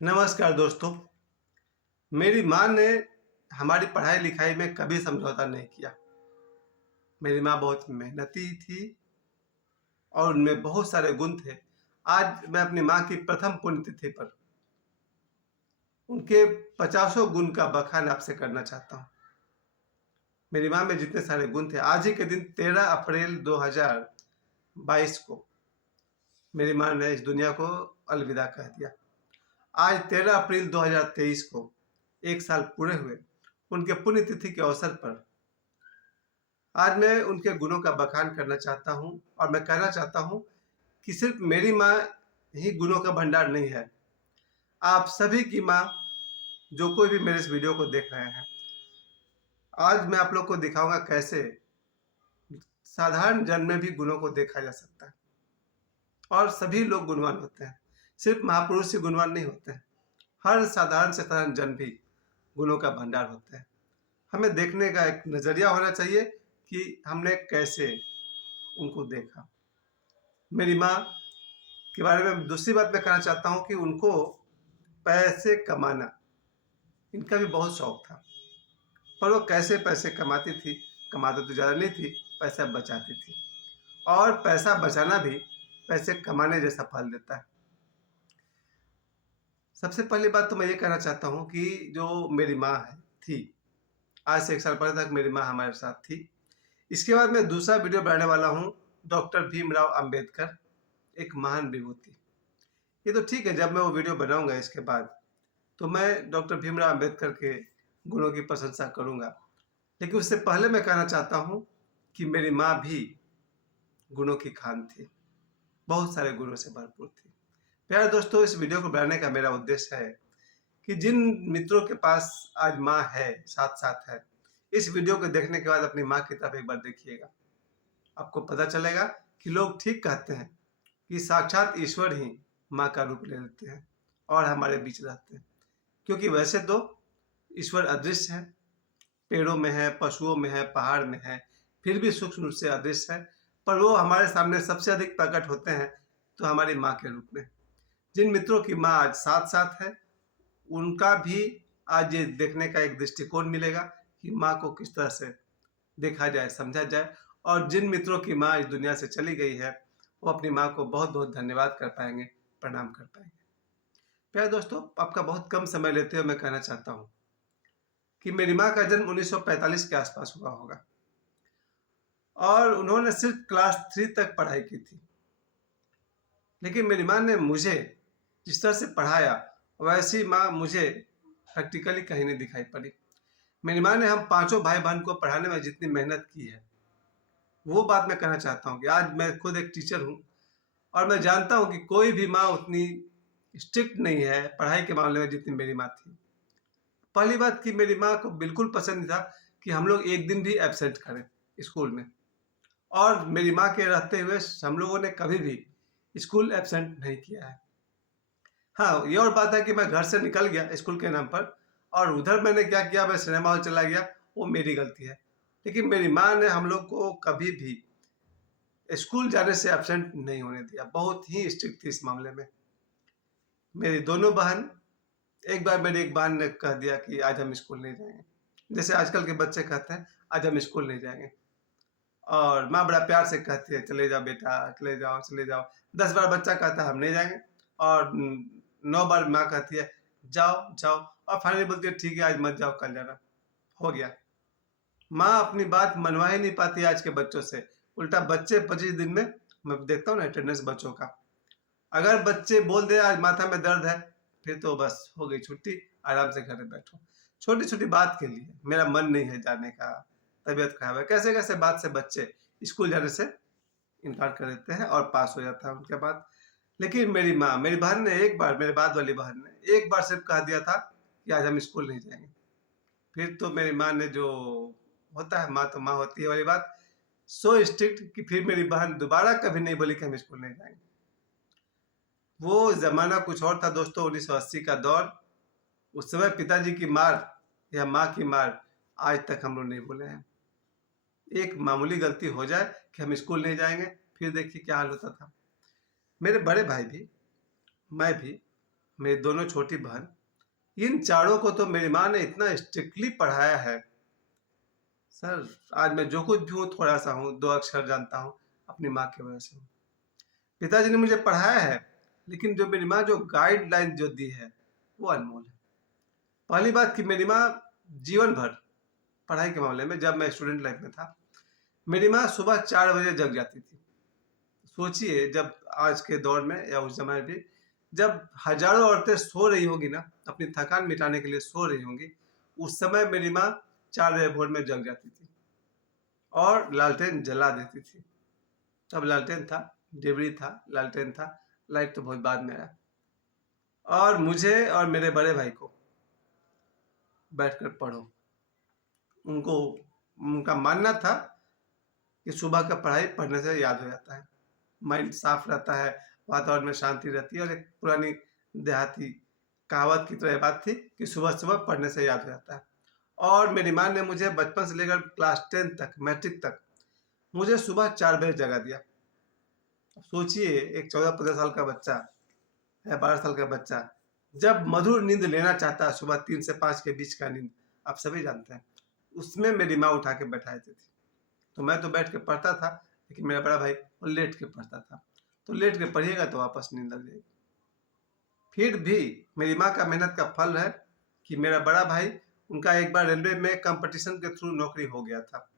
नमस्कार दोस्तों। मेरी माँ ने हमारी पढ़ाई लिखाई में कभी समझौता नहीं किया। मेरी माँ बहुत मेहनती थी और उनमें बहुत सारे गुण थे। आज मैं अपनी माँ की प्रथम पुण्यतिथि पर उनके पचासों गुण का बखान आपसे करना चाहता हूँ। मेरी माँ में जितने सारे गुण थे, आज ही के दिन 13 अप्रैल 2022 को मेरी माँ ने इस दुनिया को अलविदा कह दिया। आज 13 अप्रैल 2023 को 1 साल पूरे हुए। उनके पुण्यतिथि के अवसर पर आज मैं उनके गुणों का बखान करना चाहता हूँ और मैं कहना चाहता हूँ कि सिर्फ मेरी माँ ही गुणों का भंडार नहीं है। आप सभी की माँ, जो कोई भी मेरे इस वीडियो को देख रहे हैं, आज मैं आप लोग को दिखाऊंगा कैसे साधारण जन में भी गुणों को देखा जा सकता है और सभी लोग गुणवान होते हैं। सिर्फ महापुरुष ही गुणवान नहीं होते हैं, हर साधारण से साधारण जन भी गुणों का भंडार होते हैं। हमें देखने का एक नजरिया होना चाहिए कि हमने कैसे उनको देखा। मेरी माँ के बारे में दूसरी बात मैं कहना चाहता हूँ कि उनको पैसे कमाना, इनका भी बहुत शौक था। पर वो कैसे पैसे कमाती थी? कमाती तो ज़्यादा नहीं थी, पैसा बचाती थी। और पैसा बचाना भी पैसे कमाने जैसा फल देता है। सबसे पहली बात तो मैं ये कहना चाहता हूँ कि जो मेरी माँ थी, आज से 1 साल पहले तक मेरी माँ हमारे साथ थी। इसके बाद मैं दूसरा वीडियो बनाने वाला हूँ, डॉक्टर भीमराव अंबेडकर, एक महान विभूति। ये तो ठीक है, जब मैं वो वीडियो बनाऊंगा इसके बाद तो मैं डॉक्टर भीमराव अंबेडकर के गुणों की प्रशंसा करूंगा। लेकिन उससे पहले मैं कहना चाहता हूं कि मेरी माँ भी गुणों की खान थी, बहुत सारे गुणों से भरपूर थी। प्यारे दोस्तों, इस वीडियो को बनाने का मेरा उद्देश्य है कि जिन मित्रों के पास आज माँ है, साथ साथ है, इस वीडियो को देखने के बाद अपनी माँ की तरफ एक बार देखिएगा। आपको पता चलेगा कि लोग ठीक कहते हैं कि साक्षात ईश्वर ही माँ का रूप ले लेते हैं और हमारे बीच रहते हैं। क्योंकि वैसे तो ईश्वर अदृश्य है, पेड़ों में है, पशुओं में है, पहाड़ में है, फिर भी सूक्ष्म रूप से अदृश्य है। पर वो हमारे सामने सबसे अधिक प्रकट होते हैं तो हमारी माँ के रूप में। जिन मित्रों की माँ आज साथ साथ है, उनका भी आज ये देखने का एक दृष्टिकोण मिलेगा कि माँ को किस तरह से देखा जाए, समझा जाए। और जिन मित्रों की माँ इस दुनिया से चली गई है, वो अपनी माँ को बहुत बहुत धन्यवाद कर पाएंगे, प्रणाम कर पाएंगे। प्यारे दोस्तों, आपका बहुत कम समय लेते हुए मैं कहना चाहता हूँ कि मेरी माँ का जन्म 1945 के आसपास हुआ होगा और उन्होंने सिर्फ क्लास 3 तक पढ़ाई की थी। लेकिन मेरी माँ ने मुझे जिस तरह से पढ़ाया, वैसी माँ मुझे प्रैक्टिकली कहीं नहीं दिखाई पड़ी। मेरी माँ ने हम पांचों भाई बहन को पढ़ाने में जितनी मेहनत की है, वो बात मैं कहना चाहता हूँ कि आज मैं खुद एक टीचर हूँ और मैं जानता हूँ कि कोई भी माँ उतनी स्ट्रिक्ट नहीं है पढ़ाई के मामले में जितनी मेरी माँ थी। पहली बात कि मेरी माँ को बिल्कुल पसंद नहीं था कि हम लोग एक दिन भी एब्सेंट करें स्कूल में। और मेरी माँ के रहते हुए हम लोगों ने कभी भी स्कूल एब्सेंट नहीं किया है। हाँ, ये और बात है कि मैं घर से निकल गया स्कूल के नाम पर और उधर मैंने क्या किया, मैं सिनेमा हॉल चला गया, वो मेरी गलती है। लेकिन मेरी माँ ने हम लोग को कभी भी स्कूल जाने से एब्सेंट नहीं होने दिया, बहुत ही स्ट्रिक्ट थी इस मामले में। मेरी दोनों बहन, एक बार मेरी एक बहन ने कह दिया कि आज हम स्कूल नहीं जाएंगे, जैसे आजकल के बच्चे कहते हैं आज हम स्कूल नहीं जाएंगे। और माँ बड़ा प्यार से कहती है चले जाओ बेटा, चले जाओ चले जाओ। 10 बार बच्चा कहता है हम नहीं जाएंगे और 9 बार माँ कहती है जाओ जाओ, और फाइनली बोलती है ठीक है आज मत जाओ, कल जाना। हो गया। माँ अपनी बात मनवा ही नहीं पाती आज के बच्चों से। उल्टा बच्चे 25 दिन में, मैं देखता हूँ ना अटेंडेंस बच्चों का, अगर बच्चे बोल दे आज माथा में दर्द है, फिर तो बस हो गई छुट्टी, आराम से घर में बैठो। छोटी छोटी बात के लिए मेरा मन नहीं है जाने का, तबीयत खराब है, कैसे कैसे बात से बच्चे स्कूल जाने से इनकार कर देते हैं और पास हो जाता है उनके बाद। लेकिन मेरी माँ, मेरी बहन ने एक बार, मेरे बाद वाली बहन ने एक बार सिर्फ कह दिया था कि आज हम स्कूल नहीं जाएंगे। फिर तो मेरी माँ ने, जो होता है माँ तो माँ होती है वाली बात, सो स्ट्रिक्ट कि फिर मेरी बहन दोबारा कभी नहीं बोली कि हम स्कूल नहीं जाएंगे। वो जमाना कुछ और था दोस्तों, 1980 का दौर। उस समय पिताजी की मार या माँ की मार आज तक हम लोग नहीं भूले हैं। एक मामूली गलती हो जाए कि हम स्कूल नहीं जाएंगे, फिर देखिए क्या हाल होता था। मेरे बड़े भाई भी, मैं भी मेरी दोनों छोटी बहन, इन चारों को तो मेरी माँ ने इतना स्ट्रिक्टली पढ़ाया है। सर, आज मैं जो कुछ भी हूँ, थोड़ा-सा हूँ, 2 अक्षर जानता हूँ, अपनी माँ की वजह से हूँ। पिताजी ने मुझे पढ़ाया है, लेकिन जो मेरी माँ जो गाइडलाइन जो दी है, वो अनमोल है। पहली बात कि मेरी माँ जीवन भर पढ़ाई के मामले में, जब मैं स्टूडेंट लाइफ में था, मेरी माँ सुबह 4 बजे जग जाती थी। सोचिए, जब आज के दौर में या उस समय भी जब हज़ारों औरतें सो रही होंगी ना, अपनी थकान मिटाने के लिए सो रही होंगी, उस समय मेरी माँ 4 बजे भोर में जग जाती थी और लालटेन जला देती थी। तब लालटेन था, डिबरी था, लालटेन था, लाइट तो बहुत बाद में आया। और मुझे और मेरे बड़े भाई को बैठकर पढ़ो। उनका मानना था कि सुबह का पढ़ाई पढ़ने से याद हो जाता है, माइंड साफ रहता है, वातावरण में शांति रहती है। और एक पुरानी देहाती कहावत की तरह ये बात थी कि सुबह-सुबह पढ़ने से याद हो जाता है। और मेरी माँ ने मुझे बचपन से लेकर क्लास 10 तक, मैट्रिक तक, मुझे सुबह 4 बजे जगा दिया। सोचिए, एक 14-15 साल का बच्चा या 12 साल का बच्चा जब मधुर नींद लेना चाहता है, सुबह 3 से 5 के बीच का नींद, आप सभी जानते हैं, उसमें मेरी माँ उठा के बैठा देती थी। तो मैं तो बैठ के पढ़ता था, लेकिन मेरा बड़ा भाई वो लेट के पढ़ता था। तो लेट के पढ़िएगा तो वापस नींद लग जाएगी। फिर भी मेरी माँ का मेहनत का फल है कि मेरा बड़ा भाई, उनका एक बार रेलवे में कंपटीशन के थ्रू नौकरी हो गया था।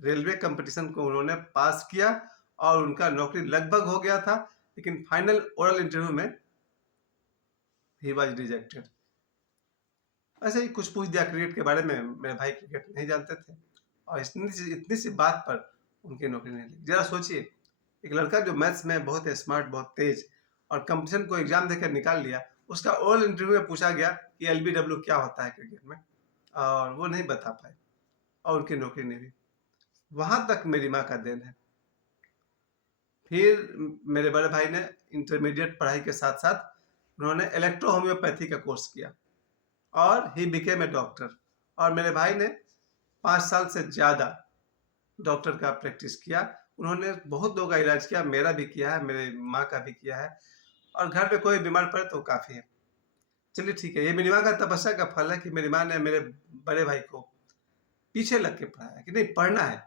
रेलवे कंपटीशन को उन्होंने पास किया और उनका नौकरी लगभग हो गया था, लेकिन फाइनल ओरल इंटरव्यू में ही वाज रिजेक्टेड। ऐसे ही कुछ पूछ दिया क्रिकेट के बारे में, मेरे भाई क्रिकेट नहीं जानते थे और इतनी सी बात पर उनकी नौकरी नहीं लगी। जरा सोचिए, एक लड़का जो मैथ्स में बहुत स्मार्ट, बहुत तेज और कंपटीशन को एग्जाम देकर निकाल लिया, उसका ओरल इंटरव्यू में पूछा गया कि एलबीडब्ल्यू क्या होता है क्रिकेट में, और वो नहीं बता पाए और उनकी नौकरी नहीं हुई। वहां तक मेरी माँ का देन है। फिर मेरे बड़े भाई ने इंटरमीडिएट पढ़ाई के साथ साथ उन्होंने इलेक्ट्रो होम्योपैथी का कोर्स किया और ही बिकेम ए डॉक्टर। और मेरे भाई ने 5 साल से ज़्यादा डॉक्टर का प्रैक्टिस किया। उन्होंने बहुत लोगों का इलाज किया, मेरा भी किया है, मेरे माँ का भी किया है, और घर पे कोई बीमार पड़े तो काफ़ी है। चलिए ठीक है, ये मेरी माँ का तपस्या का फल है कि मेरी माँ ने मेरे बड़े भाई को पीछे लग के पढ़ाया कि नहीं, पढ़ना है।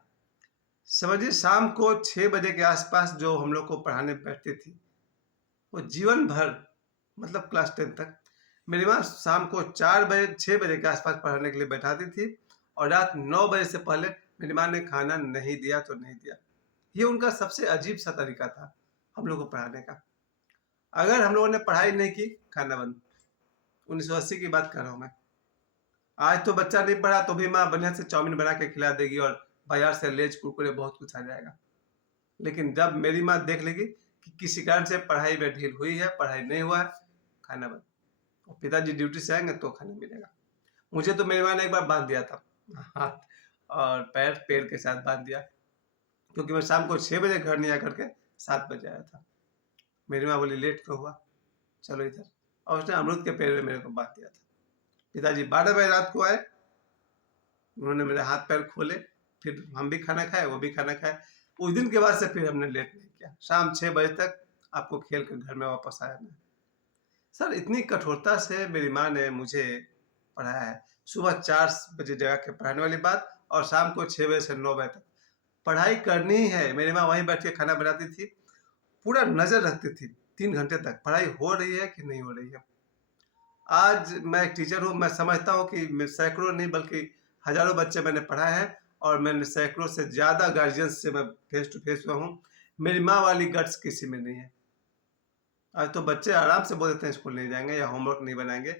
समझिए, शाम को 6 बजे के आसपास जो हम लोग को पढ़ाने बैठती थी, वो जीवन भर, मतलब क्लास 10 तक, मेरी माँ शाम को 4 बजे 6 बजे के आसपास पढ़ाने के लिए बैठाती थी और रात 9 बजे से पहले मेरी माँ ने खाना नहीं दिया तो नहीं दिया। ये उनका सबसे अजीब सा तरीका था हम लोग को पढ़ाने का। अगर हम लोगों ने पढ़ाई नहीं की, खाना बंद। 1980 की बात कर रहा हूँ मैं। आज तो बच्चा नहीं पढ़ा तो भी माँ बढ़िया से चाउमीन बना के खिला देगी और बाजार से लेज कुरकुरे बहुत कुछ आ जाएगा। लेकिन जब मेरी माँ देख लेगी कि किसी कारण से पढ़ाई में ढील हुई है, पढ़ाई नहीं हुआ है, खाना बंद। और पिताजी ड्यूटी से आएंगे तो खाना मिलेगा। मुझे तो मेरी माँ ने एक बार बांध दिया था, हाथ और पैर पेड़ के साथ बांध दिया, क्योंकि मैं शाम को 6 बजे घर नहीं आकर के 7 बजे आया था। मेरी माँ बोली लेट क्यों हुआ, चलो इधर, और उसने अमरूद के पेड़ में मेरे को बांध दिया था। पिताजी 12 बजे रात को आए, उन्होंने मेरे हाथ पैर खोले, फिर हम भी खाना खाए, वो भी खाना खाए। उस दिन के बाद से फिर हमने लेट नहीं किया। शाम 6 बजे तक आपको खेल कर घर में वापस आया मैं। सर, इतनी कठोरता से मेरी माँ ने मुझे पढ़ाया है। सुबह 4 बजे जगा के पढ़ाने वाली बात, और शाम को 6 बजे से 9 बजे तक पढ़ाई करनी ही है। मेरी माँ वहीं बैठ के खाना बनाती थी, पूरा नज़र रखती थी 3 घंटे तक पढ़ाई हो रही है कि नहीं हो रही है। आज मैं एक टीचर हूँ, मैं समझता हूँ कि मैं सैकड़ों नहीं बल्कि हज़ारों बच्चे मैंने पढ़ाए हैं, और मैंने सैकड़ों से ज़्यादा गार्जियंस से मैं फेस टू फेस हुआ हूँ। मेरी माँ वाली गट्स किसी में नहीं है। आज तो बच्चे आराम से बोल देते हैं स्कूल नहीं जाएंगे, या होमवर्क नहीं बनाएंगे,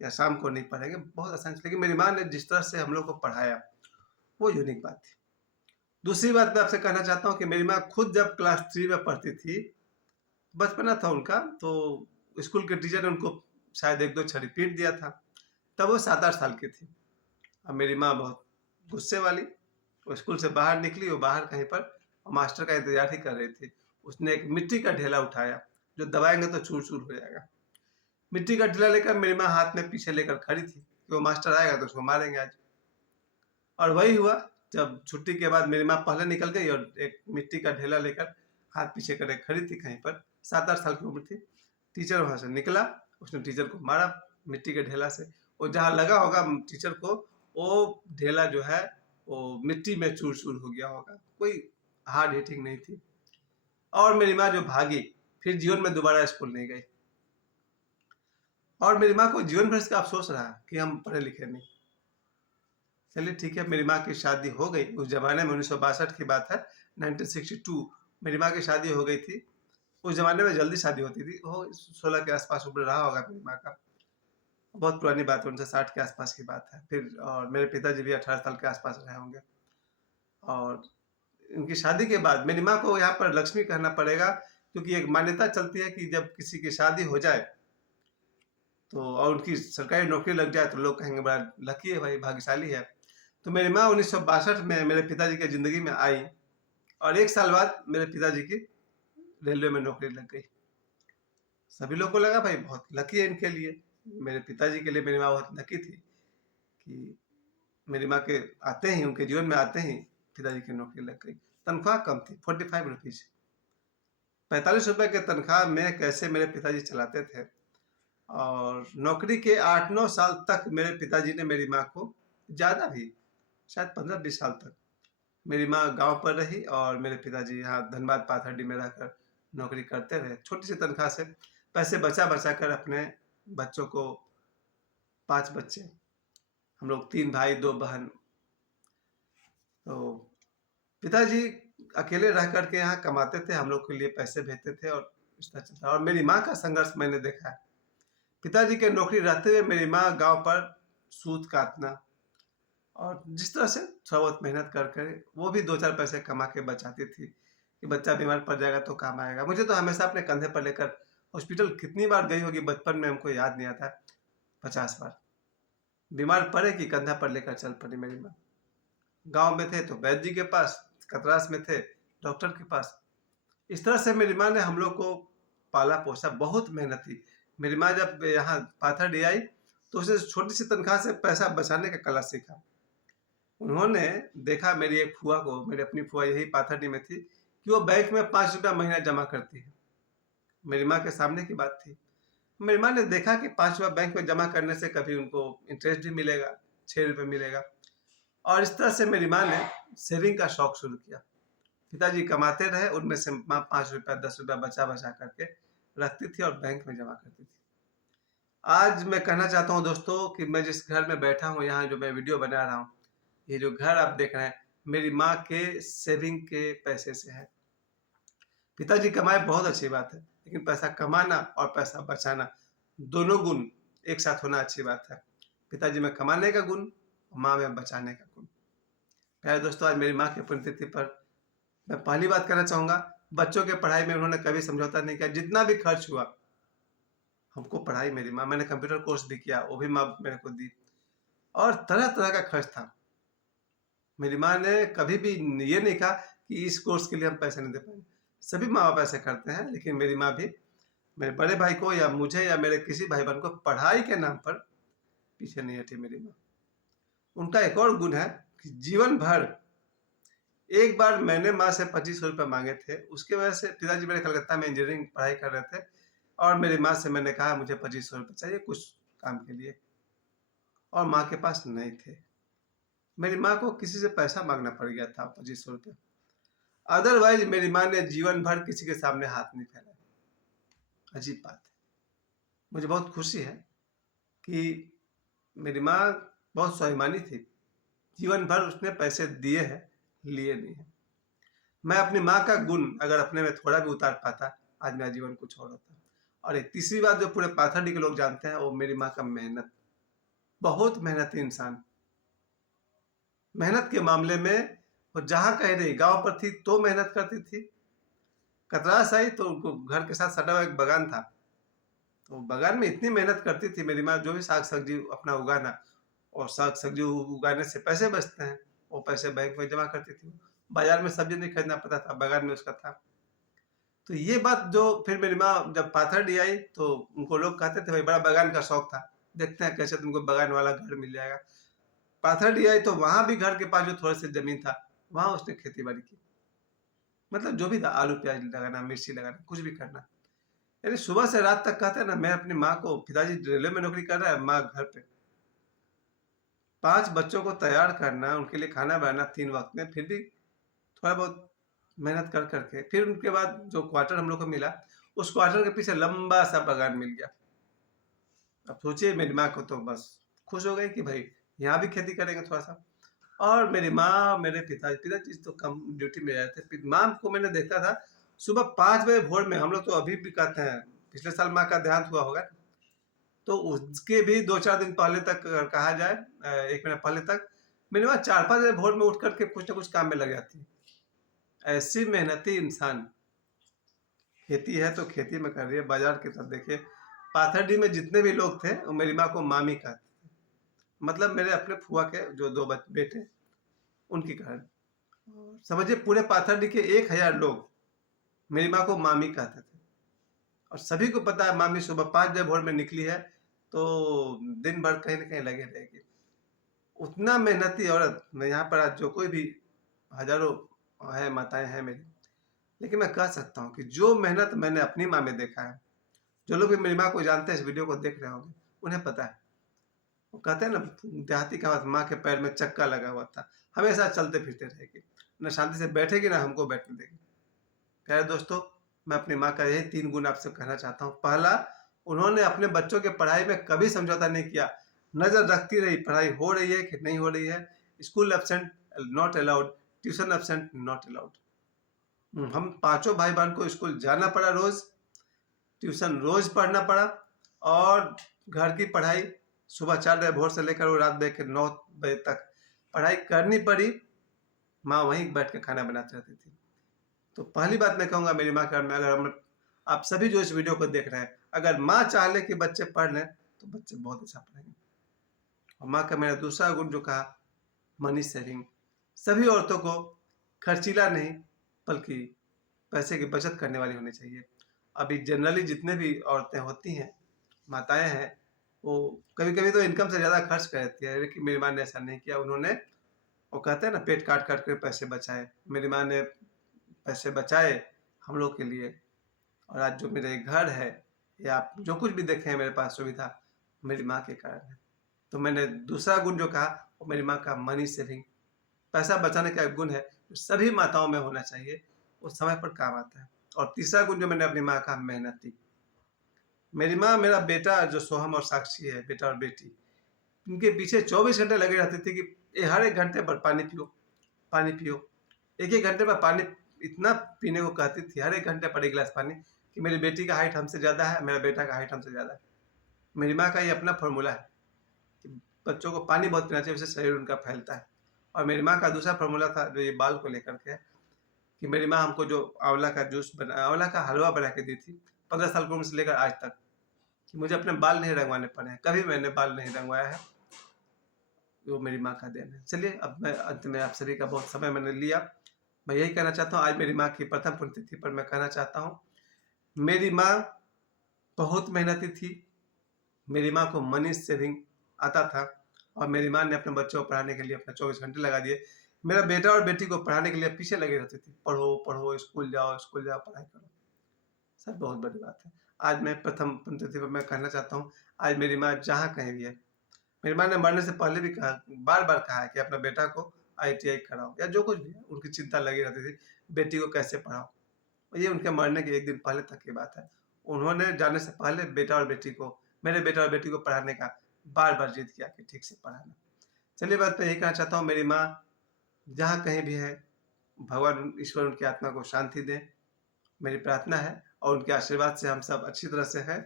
या शाम को नहीं पढ़ेंगे, बहुत आसानी से। लेकिन मेरी माँ ने जिस तरह से हम लोग को पढ़ाया, वो यूनिक बात थी। दूसरी बात मैं आपसे कहना चाहता हूँ कि मेरी माँ खुद जब क्लास 3 में पढ़ती थी, बचपना था उनका, तो स्कूल के टीचर ने उनको शायद 1-2 छड़ी पीट दिया था। तब वो 7-8 साल की थी। अब मेरी माँ बहुत गुस्से वाली, वो स्कूल से बाहर निकली, वो बाहर कहीं पर मास्टर का इंतजार ही कर रही थी। उसने एक मिट्टी का ढेला उठाया, जो दबाएंगे तो चूर चूर हो जाएगा। मिट्टी का ढेला लेकर मेरी माँ हाथ में पीछे लेकर खड़ी थी कि वो मास्टर आएगा तो उसको मारेंगे आज। और वही हुआ, जब छुट्टी के बाद मेरी माँ पहले निकल गई और एक मिट्टी का ढेला लेकर हाथ पीछे करे खड़ी थी कहीं पर, 7-8 साल की उम्र थी। टीचर वहां से निकला उसने टीचर को मारा मिट्टी के ढेला से, और जहाँ लगा होगा टीचर को वो ढेला जो है वो मिट्टी में चूर चूर हो गया होगा, कोई हार्ड हिटिंग नहीं थी। और मेरी माँ जो भागी, फिर जीवन में दोबारा स्कूल नहीं गई, और मेरी माँ को जीवन भर इसका अफसोस रहा कि हम पढ़े लिखे नहीं। चलिए ठीक है, मेरी माँ की शादी हो गई। उस जमाने में 1962 की बात है, 1962 मेरी माँ की शादी हो गई थी। उस जमाने में जल्दी शादी होती थी, वो 16 के आसपास उम्र रहा होगा मेरी माँ का। बहुत पुरानी बात है, 1960 के आसपास की बात है। फिर और मेरे पिताजी भी 18 साल के आसपास रहे होंगे। और इनकी शादी के बाद मेरी माँ को यहाँ पर लक्ष्मी कहना पड़ेगा, क्योंकि एक मान्यता चलती है कि जब किसी की शादी हो जाए तो और उनकी सरकारी नौकरी लग जाए तो लोग कहेंगे बड़ा लकी है भाई, भाग्यशाली है। तो मेरी माँ 1962 में मेरे पिताजी की ज़िंदगी में आई, और 1 साल बाद मेरे पिताजी की रेलवे में नौकरी लग गई। सभी लोग को लगा भाई बहुत लकी है इनके लिए। मेरे पिताजी के लिए मेरी माँ बहुत लकी थी कि मेरी माँ के आते ही, उनके जीवन में आते ही पिताजी की नौकरी लग गई। तनख्वाह कम थी, 45 रुपीज़। 45 रुपए के तनख्वाह में कैसे मेरे पिताजी चलाते थे। और नौकरी के 8-9 साल तक मेरे पिताजी ने मेरी माँ को, ज़्यादा भी, शायद 15-20 साल तक मेरी माँ गांव पर रही, और मेरे पिताजी यहाँ धनबाद पाथरडी में रहकर नौकरी करते रहे। छोटी सी तनख्वाह से पैसे बचा बचा कर अपने बच्चों को, 5 बच्चे, हम लोग 3 भाई 2 बहन, तो पिताजी अकेले रह करके यहाँ कमाते थे, हम लोग के लिए पैसे भेजते थे, और इस तरह चलता। और मेरी माँ का संघर्ष मैंने देखा है। पिताजी के नौकरी रहते हुए मेरी माँ गांव पर सूत काटना, और जिस तरह से थोड़ा बहुत मेहनत करके वो भी 2-4 पैसे कमा के बचाती थी कि बच्चा बीमार पड़ जाएगा तो काम आएगा। मुझे तो हमेशा अपने कंधे पर लेकर हॉस्पिटल कितनी बार गई होगी बचपन में, हमको याद नहीं आता, 50 बार। बीमार पड़े कि कंधा पर लेकर चल पड़ी मेरी माँ। गांव में थे तो वैद्य जी के पास, कतरास में थे डॉक्टर के पास। इस तरह से मेरी माँ ने हम लोग को पाला पोसा, बहुत मेहनती। मेरी माँ जब यहाँ पाथरडी आई तो उसने छोटी सी तनख्वाह से पैसा बचाने का कला सीखा। उन्होंने देखा मेरी एक फुआ को, मेरी अपनी फुआ यही पाथरडी में थी, कि वो बैंक में 5 रुपया महीना जमा करती है। मेरी माँ के सामने की बात थी। मेरी माँ ने देखा कि 5 रुपया बैंक में जमा करने से कभी उनको इंटरेस्ट भी मिलेगा, 6 रुपये मिलेगा। और इस तरह से मेरी माँ ने सेविंग का शौक शुरू किया। पिताजी कमाते रहे, उनमें से माँ 5 रुपया 10 रुपया बचा बचा करके रखती थी और बैंक में जमा करती थी। आज मैं कहना चाहता हूँ दोस्तों कि मैं जिस घर में बैठा हूँ, यहाँ जो मैं वीडियो बना रहा हूँ, ये जो घर आप देख रहे हैं मेरी माँ के सेविंग के पैसे से है। पिताजी कमाए बहुत अच्छी बात है, लेकिन पैसा कमाना और पैसा बचाना दोनों गुण एक साथ होना अच्छी बात है। पिताजी में कमाने का गुण, माँ में बचाने का गुण। प्यारे दोस्तों, आज मेरी माँ की पुण्यतिथि पर मैं पहली बात कहना चाहूँगा, बच्चों के पढ़ाई में उन्होंने कभी समझौता नहीं किया। जितना भी खर्च हुआ हमको पढ़ाई मेरी माँ, मैंने कंप्यूटर कोर्स भी किया, वो भी माँ मेरे को दी, और तरह तरह का खर्च था। मेरी माँ ने कभी भी ये नहीं कहा कि इस कोर्स के लिए हम पैसे नहीं दे पाएंगे। सभी माँ बाप ऐसे करते हैं, लेकिन मेरी माँ भी मेरे बड़े भाई को या मुझे या मेरे किसी भाई बहन को पढ़ाई के नाम पर पीछे नहीं हटी मेरी माँ। उनका एक और गुण है कि जीवन भर, एक बार मैंने माँ से 2500 रुपये मांगे थे, उसके वजह से पिताजी मेरे कलकत्ता में इंजीनियरिंग पढ़ाई कर रहे थे, और मेरी माँ से मैंने कहा मुझे 2500 रुपये चाहिए कुछ काम के लिए, और माँ के पास नहीं थे। मेरी माँ को किसी से पैसा मांगना पड़ गया था 2500 रुपये। अदरवाइज मेरी माँ ने जीवन भर किसी के सामने हाथ नहीं फैलाया। अजीब बात है। मुझे बहुत खुशी है कि मेरी माँ बहुत स्वाभिमानी थी। जीवन भर उसने पैसे दिए हैं, लिए नहीं है। मैं अपनी माँ का गुण अगर अपने में थोड़ा भी उतार पाता, आज मेरा जीवन कुछ और होता। और एक तीसरी बात जो पूरे पाथरडी के लोग जानते हैं, वो मेरी माँ का मेहनत। बहुत मेहनती इंसान। मेहनत के मामले में वो जहाँ कह रही, गांव पर थी तो मेहनत करती थी, कतरास आई तो उनको घर के साथ सटा हुआ एक बागान था, तो बागान में इतनी मेहनत करती थी मेरी माँ, जो भी साग सब्जी अपना उगाना, और साग सब्जी उगाने से पैसे बचते हैं, वो पैसे बैंक में जमा करती थी। बाजार में सब्जी नहीं खरीदना पड़ता था, बागान में उसका था। तो ये बात जो फिर मेरी माँ जब पाथरडी आई तो उनको लोग कहते थे भाई बड़ा बागान का शौक था, देखते हैं कैसे तुमको बागान वाला घर मिल जाएगा। पाथरडी आई तो वहां भी घर के पास जो थोड़ा सा जमीन था, वहां उसने खेती बाड़ी की। मतलब जो भी था, आलू प्याज लगाना, मिर्ची लगाना, कुछ भी करना। यानी सुबह से रात तक कहते हैं ना, मैं अपनी माँ को, पिताजी रेलवे में नौकरी कर रहा है, माँ घर पे 5 बच्चों को तैयार करना, उनके लिए खाना बनाना 3 वक्त में, फिर भी थोड़ा बहुत मेहनत कर करके फिर उनके बाद जो क्वार्टर हम लोग को मिला, उस क्वार्टर के पीछे लंबा सा बागान मिल गया। अब सोचिए, मेरी माँ को तो बस खुश हो गई कि भाई यहाँ भी खेती करेंगे थोड़ा सा। और मेरी माँ, मेरे पिताजी, पिताजी तो कम ड्यूटी में रहते थे, माँ को मैंने देखा था सुबह 5 बजे भोर में। हम लोग तो अभी भी कहते हैं, पिछले साल माँ का देहांत हुआ होगा, तो उसके भी 2-4 दिन पहले तक अगर कहा जाए, 1 महीना पहले तक मेरी माँ 4-5 बजे भोर में उठ करके कुछ ना कुछ काम में लग जाती। ऐसी मेहनती इंसान। खेती है तो खेती में कर रही है। बाजार की तरफ देखिए, पाथरडी में जितने भी लोग थे वो मेरी माँ को मामी कहते थे, मतलब मेरे अपने फुआ के जो 2 बेटे, उनकी कारण। समझिए पूरे पाथरडी के 1000 लोग मेरी माँ को मामी कहते थे। और सभी को पता है, मामी सुबह 5 बजे भोर में निकली है तो दिन भर कहीं न कहीं लगे रहेगी। उतना मेहनती औरत, मैं यहाँ पर आज जो कोई भी हज़ारों है माताएँ हैं मेरी, लेकिन मैं कह सकता हूँ कि जो मेहनत मैंने अपनी माँ में देखा है, जो लोग भी मेरी माँ को जानते हैं, इस वीडियो को देख रहे होंगे, उन्हें पता है। वो कहते हैं ना, देहाती कहावत, माँ के पैर में चक्का लगा हुआ था, हमेशा चलते फिरते रहेगी, न शांति से बैठेगी ना हमको बैठने देगी। प्यारे दोस्तों, मैं अपनी माँ का यही 3 गुण आपसे कहना चाहता हूँ। पहला, उन्होंने अपने बच्चों के पढ़ाई में कभी समझौता नहीं किया, नज़र रखती रही पढ़ाई हो रही है कि नहीं हो रही है। School absent not allowed, tuition absent not allowed. हम पाँचों भाई बहन को स्कूल जाना पड़ा रोज़, ट्यूशन रोज़ पढ़ना पड़ा, और घर की पढ़ाई सुबह 4 बजे भोर से लेकर वो रात बजे के 9 बजे तक पढ़ाई करनी पड़ी। माँ वहीं बैठ के खाना बनाती रहती थी। तो पहली बात मैं कहूँगा मेरी माँ के बारे में, अगर हम आप सभी जो इस वीडियो को देख रहे हैं, अगर माँ चाह ले कि बच्चे पढ़ लें तो बच्चे बहुत अच्छा पढ़ेंगे। और माँ का मेरा दूसरा गुण जो कहा, मनी सेविंग। सभी औरतों को खर्चीला नहीं बल्कि पैसे की बचत करने वाली होनी चाहिए। अभी जनरली जितने भी औरतें होती हैं, माताएं हैं, वो कभी-कभी तो इनकम से ज़्यादा खर्च कर देती है, लेकिन मेरी माँ ने ऐसा नहीं किया। उन्होंने, वो कहते हैं ना, पेट काट-काट के पैसे बचाए। मेरी माँ ने पैसे बचाए हम लोग के लिए, और आज जो मेरे घर है या आप जो कुछ भी देखे हैं मेरे पास सुविधा, मेरी माँ के कारण है। तो मैंने दूसरा गुण जो कहा, वो मेरी माँ का मनी सेविंग, पैसा बचाने का एक गुण है, जो सभी माताओं में होना चाहिए, वो समय पर काम आता है। और तीसरा गुण जो मैंने अपनी माँ का, मेहनती। मेरी माँ, मेरा बेटा जो सोहम और साक्षी है, बेटा और बेटी, उनके पीछे 24 घंटे लगे रहती थी कि ये हर 1 घंटे पर पानी पियो, पानी पियो। 1-1 घंटे में पानी इतना पीने को कहती थी, हर 1 घंटे पर 1 गिलास पानी, कि मेरी बेटी का हाइट हमसे ज़्यादा है, मेरा बेटा का हाइट हमसे ज़्यादा है। मेरी माँ का ये अपना फ़ॉर्मूला है कि बच्चों को पानी बहुत पीना चाहिए, उससे शरीर उनका फैलता है। और मेरी माँ का दूसरा फ़ॉर्मूला था, जो ये बाल को लेकर के है, कि मेरी माँ हमको जो आँवला का हलवा बना के दी थी, 15 साल की उम्र से लेकर आज तक, कि मुझे अपने बाल नहीं रंगवाने पड़े हैं, कभी मैंने बाल नहीं रंगवाया है, वो मेरी माँ का देन है। चलिए, अब मैं अंत में आप सभी का बहुत समय मैंने लिया। मैं यही कहना चाहता हूँ, आज मेरी माँ की प्रथम पुण्यतिथि पर मैं कहना चाहता हूँ, मेरी माँ बहुत मेहनती थी। मेरी माँ को मनी सेविंग आता था, और मेरी माँ ने अपने बच्चों को पढ़ाने के लिए अपना 24 घंटे लगा दिए। मेरा बेटा और बेटी को पढ़ाने के लिए पीछे लगे रहती थी, पढ़ो पढ़ो, स्कूल जाओ, पढ़ाई करो। सर, बहुत बड़ी बात है। आज मैं प्रथम पुण्यतिथि पर मैं कहना चाहता हूँ, आज मेरी माँ जहाँ कहीं भी है, मेरी माँ ने मरने से पहले भी कहा, बार-बार कहा है कि अपने बेटा को ITI कराओ, या जो कुछ भी है, उनकी चिंता लगी रहती थी, बेटी को कैसे पढ़ाओ। ये उनके मरने के 1 दिन पहले तक की बात है। उन्होंने जाने से पहले बेटा और बेटी को, मेरे बेटा और बेटी को पढ़ाने का बार-बार जिद किया कि ठीक से पढ़ाना। चलिए, बात मैं यही कहना चाहता हूँ, मेरी माँ जहाँ कहीं भी है, भगवान ईश्वर उनकी आत्मा को शांति दें, मेरी प्रार्थना है, और उनके आशीर्वाद से हम सब अच्छी तरह से हैं।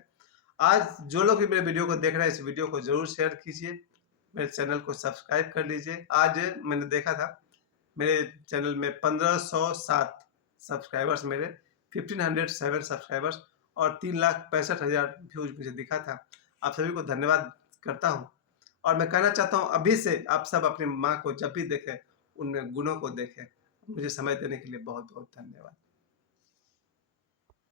आज जो लोग भी मेरे वीडियो को देख रहे हैं, इस वीडियो को ज़रूर शेयर कीजिए, मेरे चैनल को सब्सक्राइब कर लीजिए। आज मैंने देखा था, मेरे चैनल में 1507 सब्सक्राइबर्स, मेरे 1507 सब्सक्राइबर्स, और 3,65,000 व्यूज़ मुझे दिखा था। आप सभी को धन्यवाद करता हूँ, और मैं कहना चाहता हूँ, अभी से आप सब अपनी माँ को जब भी देखें, उनमें गुणों को देखें। मुझे समय देने के लिए बहुत-बहुत धन्यवाद।